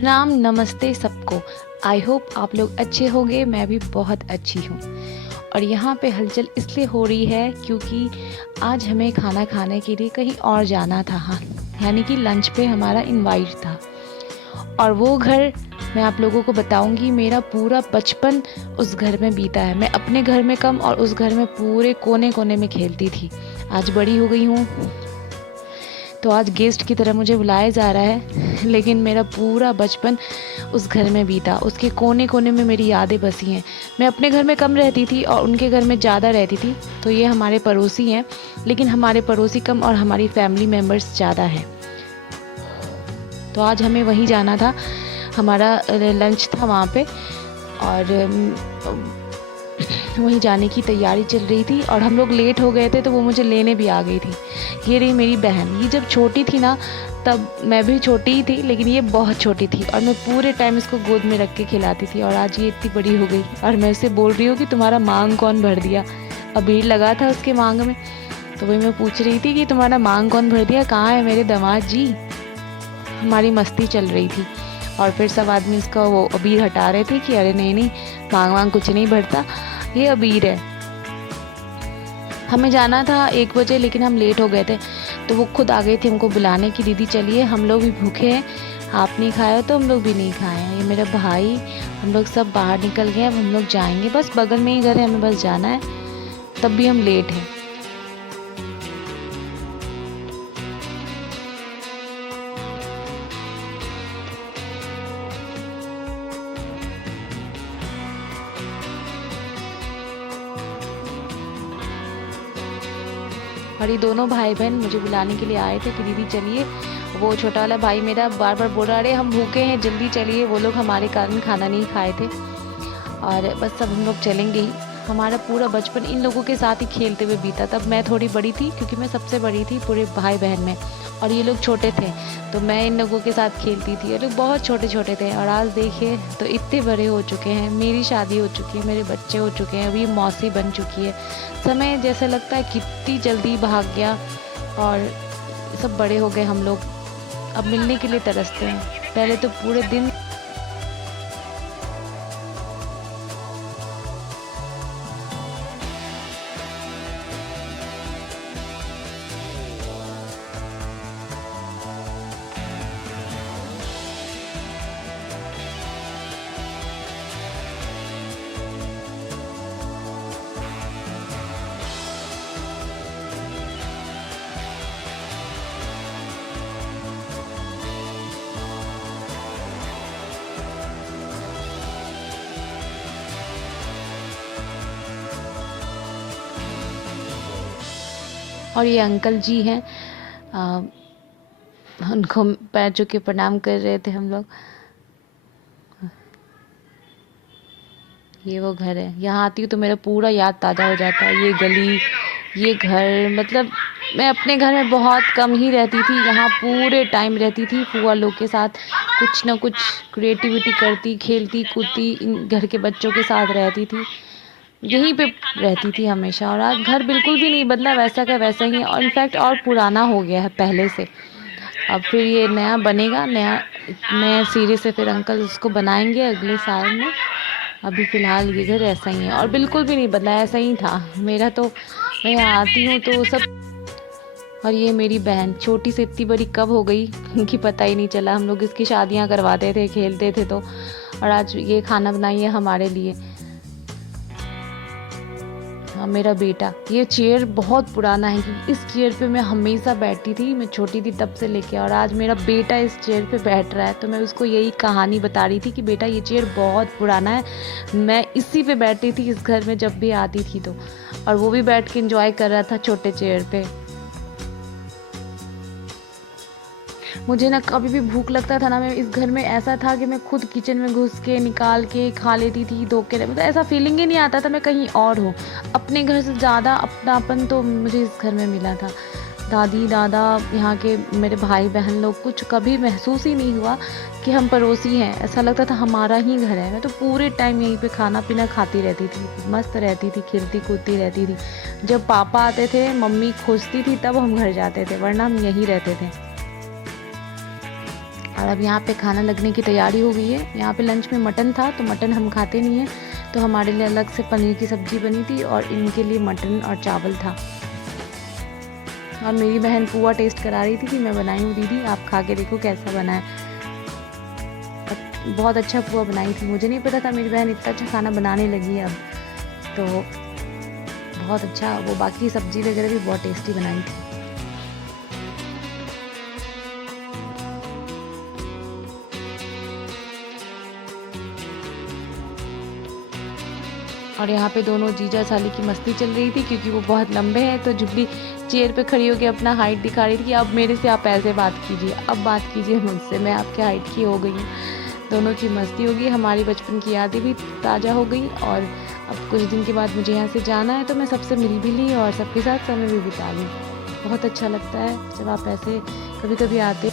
प्रणाम, नमस्ते सबको। आई होप आप लोग अच्छे होंगे, मैं भी बहुत अच्छी हूँ। और यहाँ पे हलचल इसलिए हो रही है क्योंकि आज हमें खाना खाने के लिए कहीं और जाना था। हाँ, यानी कि लंच पे हमारा इनवाइट था। और वो घर मैं आप लोगों को बताऊंगी, मेरा पूरा बचपन उस घर में बीता है। मैं अपने घर में कम और उस घर में पूरे कोने कोने में खेलती थी। आज बड़ी हो गई हूँ तो आज गेस्ट की तरह मुझे बुलाया जा रहा है, लेकिन मेरा पूरा बचपन उस घर में बीता। उसके कोने कोने में मेरी यादें बसी हैं। मैं अपने घर में कम रहती थी और उनके घर में ज़्यादा रहती थी। तो ये हमारे पड़ोसी हैं, लेकिन हमारे पड़ोसी कम और हमारी फैमिली मेम्बर्स ज़्यादा हैं। तो आज हमें वहीं जाना था, हमारा लंच था वहाँ पे, और वहीं जाने की तैयारी चल रही थी। और हम लोग लेट हो गए थे तो वो मुझे लेने भी आ गई थी। ये रही मेरी बहन। ये जब छोटी थी ना, तब मैं भी छोटी ही थी, लेकिन ये बहुत छोटी थी और मैं पूरे टाइम इसको गोद में रख के खिलाती थी। और आज ये इतनी बड़ी हो गई और मैं उसे बोल रही हूँ कि तुम्हारा मांग कौन भर दिया। अबीर लगा था उसके मांग में, तो वही मैं पूछ रही थी कि तुम्हारा मांग कौन भर दिया, कहाँ है मेरे दामाद जी। हमारी मस्ती चल रही थी। और फिर सब आदमी इसका वो अबीर हटा रहे थे कि अरे नहीं नहीं, मांग वांग कुछ नहीं भरता, ये अबीर है। हमें जाना था 1 बजे, लेकिन हम लेट हो गए थे तो वो खुद आ गई थी हमको बुलाने की, दीदी चलिए हम लोग भी भूखे हैं, आप नहीं खाए तो हम लोग भी नहीं खाए हैं। ये मेरा भाई, हम लोग सब बाहर निकल गए, अब हम लोग जाएंगे, बस बगल में ही घर है, हमें बस जाना है, तब भी हम लेट हैं। और ये दोनों भाई बहन मुझे बुलाने के लिए आए थे कि दीदी चलिए। वो छोटा वाला भाई मेरा बार बार बोल रहा, अरे हम भूखे हैं जल्दी चलिए। वो लोग हमारे कारण खाना नहीं खाए थे और बस सब हम लोग चलेंगे ही। हमारा पूरा बचपन इन लोगों के साथ ही खेलते हुए बीता। तब मैं थोड़ी बड़ी थी क्योंकि मैं सबसे बड़ी थी पूरे भाई बहन में, और ये लोग छोटे थे तो मैं इन लोगों के साथ खेलती थी। ये लोग बहुत छोटे छोटे थे और आज देखिए तो इतने बड़े हो चुके हैं। मेरी शादी हो चुकी है, मेरे बच्चे हो चुके हैं, अभी मौसी बन चुकी है। समय जैसे लगता है कितनी जल्दी भाग गया और सब बड़े हो गए हम लोग। अब मिलने के लिए तरसते हैं। पहले तो पूरे दिन और ये अंकल जी हैं, उनको पैर छू के प्रणाम कर रहे थे हम लोग। ये वो घर है, यहाँ आती हूँ तो मेरा पूरा याद ताज़ा हो जाता है। ये गली, ये घर, मतलब मैं अपने घर में बहुत कम ही रहती थी। यहाँ पूरे टाइम रहती थी फूआ लोग के साथ, कुछ ना कुछ क्रिएटिविटी करती, खेलती कूदती, इन घर के बच्चों के साथ रहती थी। यहीं पे रहती थी हमेशा। और आज घर बिल्कुल भी नहीं बदला, वैसा का वैसा ही है, और इनफैक्ट और पुराना हो गया है पहले से। अब फिर ये नया बनेगा, नया नए सिरे से फिर अंकल उसको बनाएंगे अगले साल में। अभी फ़िलहाल ये घर ऐसा ही है और बिल्कुल भी नहीं बदला, ऐसा ही था मेरा। तो मैं यहाँ आती हूँ तो सब। और ये मेरी बहन छोटी से इतनी बड़ी कब हो गई कि पता ही नहीं चला। हम लोग इसकी शादियाँ करवाते थे, खेलते थे तो। और आज ये खाना बनाई है हमारे लिए। हाँ, मेरा बेटा। ये चेयर बहुत पुराना है क्योंकि इस चेयर पे मैं हमेशा बैठती थी, मैं छोटी थी तब से लेके। और आज मेरा बेटा इस चेयर पे बैठ रहा है तो मैं उसको यही कहानी बता रही थी कि बेटा ये चेयर बहुत पुराना है, मैं इसी पे बैठती थी इस घर में जब भी आती थी तो। और वो भी बैठ के एंजॉय कर रहा था छोटे चेयर पे। मुझे ना कभी भी भूख लगता था ना, मैं इस घर में ऐसा था कि मैं खुद किचन में घुस के निकाल के खा लेती थी, धो के। मतलब ऐसा फीलिंग ही नहीं आता था मैं कहीं और हूँ। अपने घर से ज़्यादा अपनापन तो मुझे इस घर में मिला था। दादी दादा, यहाँ के मेरे भाई बहन लोग, कुछ कभी महसूस ही नहीं हुआ कि हम पड़ोसी हैं। ऐसा लगता था हमारा ही घर है। मैं तो पूरे टाइम यहीं पे खाना पीना खाती रहती थी, मस्त रहती थी, खेलती कूदती रहती थी। जब पापा आते थे, मम्मी खोजती थी, तब हम घर जाते थे, वरना हम यहीं रहते थे। और अब यहाँ पे खाना लगने की तैयारी हो गई है। यहाँ पे लंच में मटन था, तो मटन हम खाते नहीं हैं, तो हमारे लिए अलग से पनीर की सब्ज़ी बनी थी और इनके लिए मटन और चावल था। और मेरी बहन पुआ टेस्ट करा रही थी कि मैं बनाई हूँ दीदी, आप खा के देखो कैसा बना है। बहुत अच्छा पुआ बनाई थी, मुझे नहीं पता था मेरी बहन इतना अच्छा खाना बनाने लगी है अब। तो बहुत अच्छा, वो बाकी सब्ज़ी वगैरह भी बहुत टेस्टी बनाई थी। और यहाँ पे दोनों जीजा साली की मस्ती चल रही थी, क्योंकि वो बहुत लंबे हैं, तो जुबली चेयर पे खड़ी होकर अपना हाइट दिखा रही थी कि अब मेरे से आप ऐसे बात कीजिए, अब बात कीजिए मुझसे, मैं आपके हाइट की हो गई हूँ। दोनों की मस्ती हो गई, हमारी बचपन की यादें भी ताज़ा हो गई। और अब कुछ दिन के बाद मुझे यहाँ से जाना है, तो मैं सबसे मिल भी ली और सबके साथ समय भी बिता ली। बहुत अच्छा लगता है जब आप ऐसे कभी कभी आते